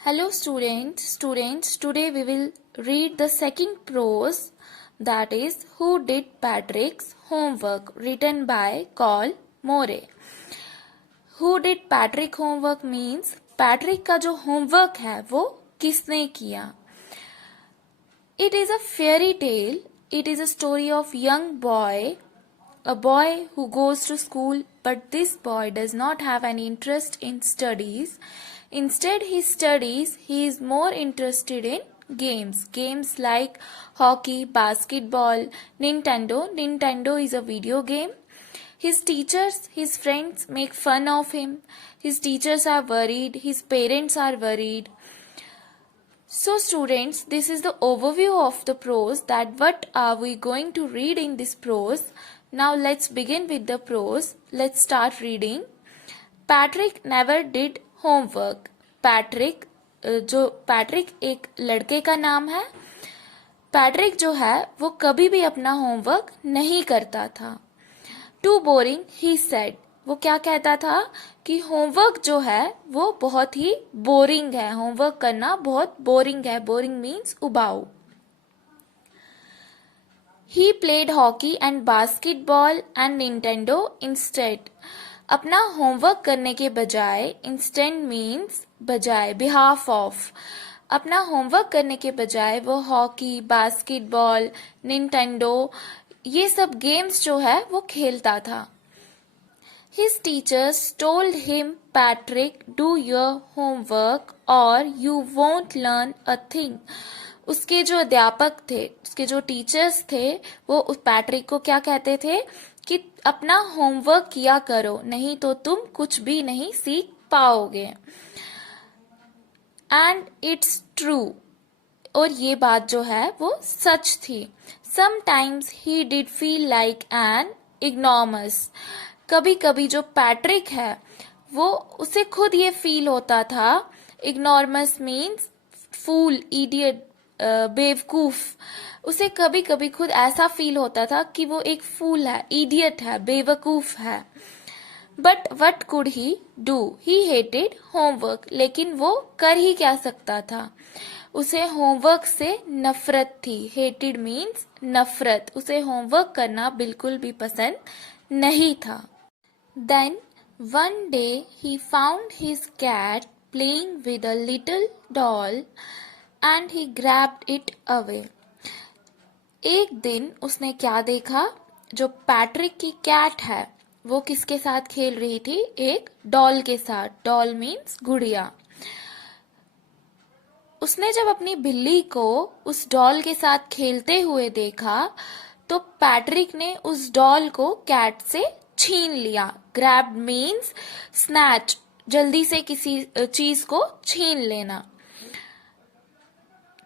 Hello students, today we will read the second prose, that is Who Did Patrick's Homework, written by Col More. Who did Patrick homework means Patrick का जो homework है वो किसने किया. It is a fairy tale. It is a story of young boy, a boy who goes to school, but this boy does not have any interest in studies. Instead, he is more interested in games like hockey, basketball, Nintendo. Nintendo is a video game. His teachers, his friends make fun of him. His teachers are worried. His parents are worried. So students, this is the overview of the prose, that what are we going to read in this prose. Now let's begin with the prose. Let's start reading. Patrick never did homework. Patrick एक लड़के का नाम है. Patrick जो है वो कभी भी अपना होमवर्क नहीं करता था. Too boring he said. वो क्या कहता था कि होमवर्क जो है वो बहुत ही बोरिंग है. होमवर्क करना बहुत बोरिंग है. बोरिंग मीन्स उबाऊ. He played hockey and basketball and Nintendo instead. अपना होमवर्क करने के बजाय, इंस्टेंट मीन्स बजाय, बिहाफ ऑफ, अपना होमवर्क करने के बजाय वो हॉकी, बास्केटबॉल, निंटेंडो ये सब गेम्स जो है वो खेलता था. His teachers told him, Patrick, do your homework or you won't learn a thing. उसके जो अध्यापक थे, उसके जो टीचर्स थे, वो उस पैट्रिक को क्या कहते थे कि अपना होमवर्क किया करो, नहीं तो तुम कुछ भी नहीं सीख पाओगे. And it's true. और ये बात जो है वो सच थी. Sometimes he did feel like an ignoramus. कभी कभी जो पैट्रिक है वो उसे खुद ये फील होता था. इग्नोरमस मीन्स फूल, इडियट, बेवकूफ. उसे कभी कभी खुद ऐसा फील होता था कि वो एक फूल है, इडियट है, बेवकूफ है. But what could he do. He hated homework. लेकिन वो कर ही क्या सकता था. उसे होमवर्क से नफरत थी. हेटेड मीन्स नफरत. उसे होमवर्क करना बिल्कुल भी पसंद नहीं था. Then one day he found his cat playing with a little doll and he grabbed it away. एक दिन उसने क्या देखा, जो पैट्रिक की कैट है वो किसके साथ खेल रही थी, एक डॉल के साथ. डॉल मीन्स गुड़िया. उसने जब अपनी बिल्ली को उस डॉल के साथ खेलते हुए देखा तो पैट्रिक ने उस डॉल को कैट से छीन लिया. ग्रैब मीन्स स्नैच, जल्दी से किसी चीज को छीन लेना.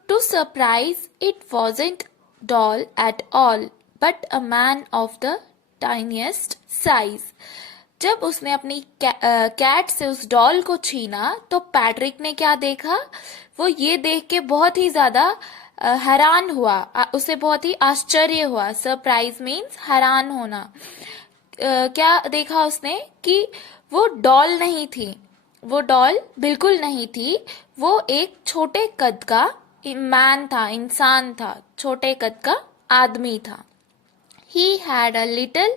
To surprise it wasn't doll at all but a man of the tiniest size. जब उसने अपनी कैट से उस डॉल को छीना तो पैट्रिक ने क्या देखा, वो ये देख के बहुत ही ज्यादा हैरान हुआ. उसे बहुत ही आश्चर्य हुआ. सरप्राइज मीन्स हैरान होना. क्या देखा उसने कि वो डॉल नहीं थी. वो डॉल बिल्कुल नहीं थी. वो एक छोटे कद का मैन था, इंसान था, छोटे कद का आदमी था. He had a little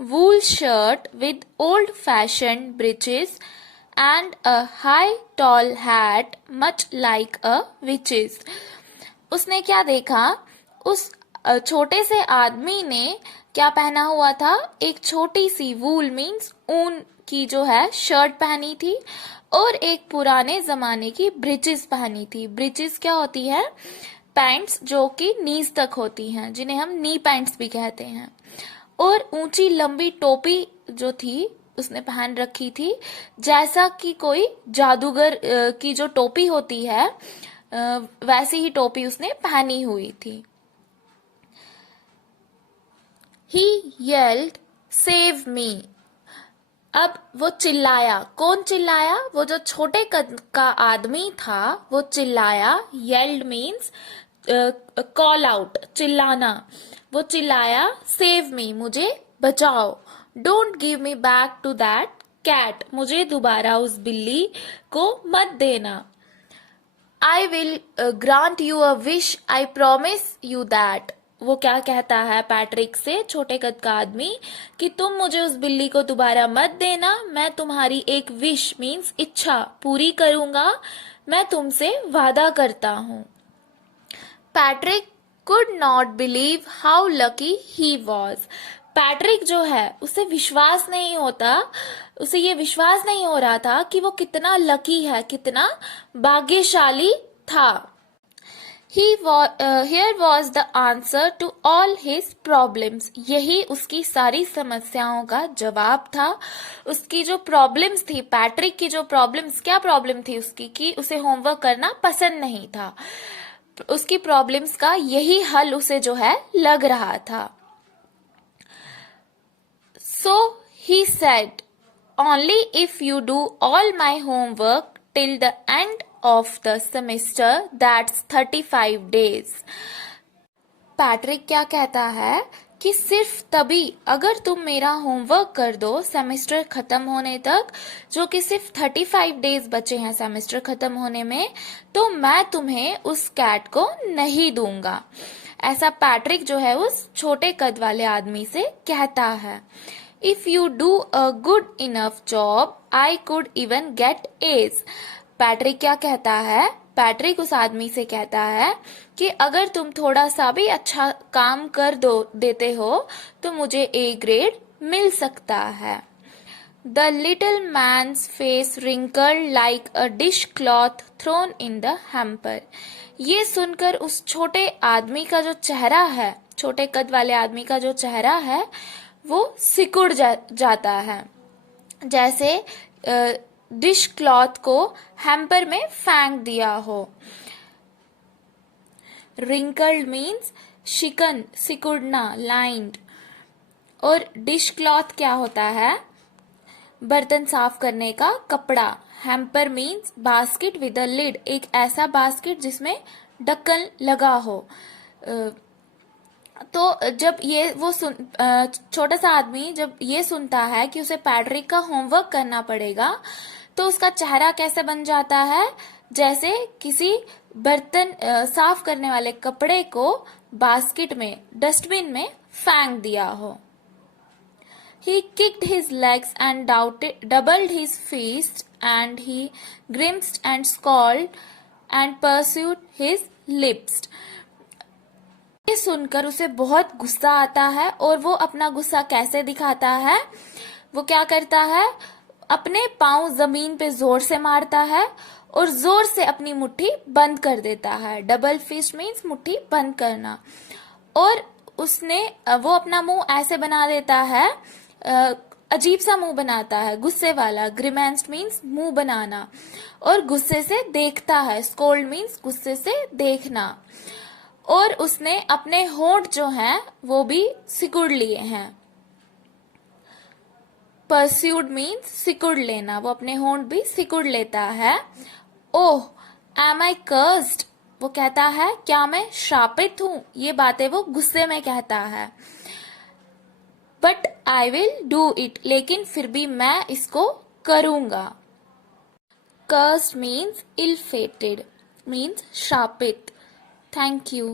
wool shirt with old-fashioned breeches and a high tall hat much like a witch's. उसने क्या देखा, उस छोटे से आदमी ने क्या पहना हुआ था, एक छोटी सी वूल मीन्स ऊन की जो है शर्ट पहनी थी और एक पुराने जमाने की ब्रिचेस पहनी थी. ब्रिचेस क्या होती है, पैंट्स जो कि नीज तक होती हैं, जिन्हें हम नी पैंट्स भी कहते हैं. और ऊंची लंबी टोपी जो थी उसने पहन रखी थी, जैसा कि कोई जादूगर की जो टोपी होती है वैसी ही टोपी उसने पहनी हुई थी. He yelled, "Save me!" अब वो चिल्लाया. कौन चिल्लाया, वो जो छोटे कद का आदमी था वो चिल्लाया. yelled means कॉल आउट, चिल्लाना. वो चिल्लाया, सेव मी, मुझे बचाओ. Don't give me back to that cat, मुझे दोबारा उस बिल्ली को मत देना. I will grant you a wish, I promise you that. वो क्या कहता है पैट्रिक से, छोटे कद का आदमी, कि तुम मुझे उस बिल्ली को दोबारा मत देना, मैं तुम्हारी एक विश मीन्स इच्छा पूरी करूंगा, मैं तुमसे वादा करता हूं। Patrick could not believe how lucky he was. Patrick जो है उसे विश्वास नहीं होता, उसे ये विश्वास नहीं हो रहा था कि वो कितना लकी है, कितना भाग्यशाली था। Here was the answer to all his problems. यही उसकी सारी समस्याओं का जवाब था। उसकी जो प्रॉब्लम्स थी, पैट्रिक की जो प्रॉब्लम्स, क्या प्रॉब्लम थी उसकी, कि उसे होमवर्क करना पसंद नहीं था। उसकी प्रॉब्लम्स का यही हल उसे जो है लग रहा था। So he said, only if you do all my homework till the end of the semester, that's 35 days. Patrick क्या कहता है कि सिर्फ तभी अगर तुम मेरा होमवर्क कर दो सेमेस्टर खत्म होने तक, जो कि सिर्फ 35 डेज बचे हैं सेमेस्टर खत्म होने में, तो मैं तुम्हें उस कैट को नहीं दूंगा। ऐसा पैट्रिक जो है उस छोटे कद वाले आदमी से कहता है। If you do a good enough job I could even get A's. Patrick क्या कहता है, पैट्रिक उस आदमी से कहता है कि अगर तुम थोड़ा सा भी अच्छा काम कर देते हो तो मुझे ए ग्रेड मिल सकता है। The little man's face wrinkled like a dishcloth thrown in the hamper. ये सुनकर उस छोटे आदमी का जो चेहरा है, छोटे कद वाले आदमी का जो चेहरा है, वो सिकुड़ जाता है, जैसे डिश क्लॉथ को हैम्पर में फेंक दिया हो। रिंकल्ड मीन्स शिकन, सिकुड़ना, लाइंड। और डिश क्लॉथ क्या होता है, बर्तन साफ करने का कपड़ा। Hamper means basket with a lid, एक ऐसा बास्केट जिसमें ढक्कन लगा हो। तो जब ये वो छोटा सा आदमी जब ये सुनता है कि उसे पैट्रिक का होमवर्क करना पड़ेगा, तो उसका चेहरा कैसे बन जाता है, जैसे किसी बर्तन साफ करने वाले कपड़े को बास्केट में, डस्टबिन में फेंक दिया हो। He kicked his legs and doubled his fists, and he grimaced and scowled and pursued his lips. ये सुनकर उसे बहुत गुस्सा आता है, और वो अपना गुस्सा कैसे दिखाता है, वो क्या करता है, अपने पांव जमीन पे जोर से मारता है और जोर से अपनी मुट्ठी बंद कर देता है। डबल फिस्ट मीन्स मुट्ठी बंद करना। और वो अपना मुंह ऐसे बना देता है, अजीब सा मुंह बनाता है, गुस्से वाला। ग्रिमेंस्ड मीन्स मुंह बनाना, और गुस्से से देखता है। स्कोल्ड मीन्स गुस्से से देखना। और उसने अपने होंठ जो हैं वो भी सिकुड़ लिए हैं। परस्यूड मीन्स सिकुड़ लेना, वो अपने होंठ भी सिकुड़ लेता है। ओह एम आई कर्स्ड, वो कहता है क्या मैं श्रापित हूं। ये बातें वो गुस्से में कहता है। But I will do it, लेकिन फिर भी मैं इसको करूंगा। कर्स्ड मीन्स इल फेटेड, मीन्स श्रापित। Thank you.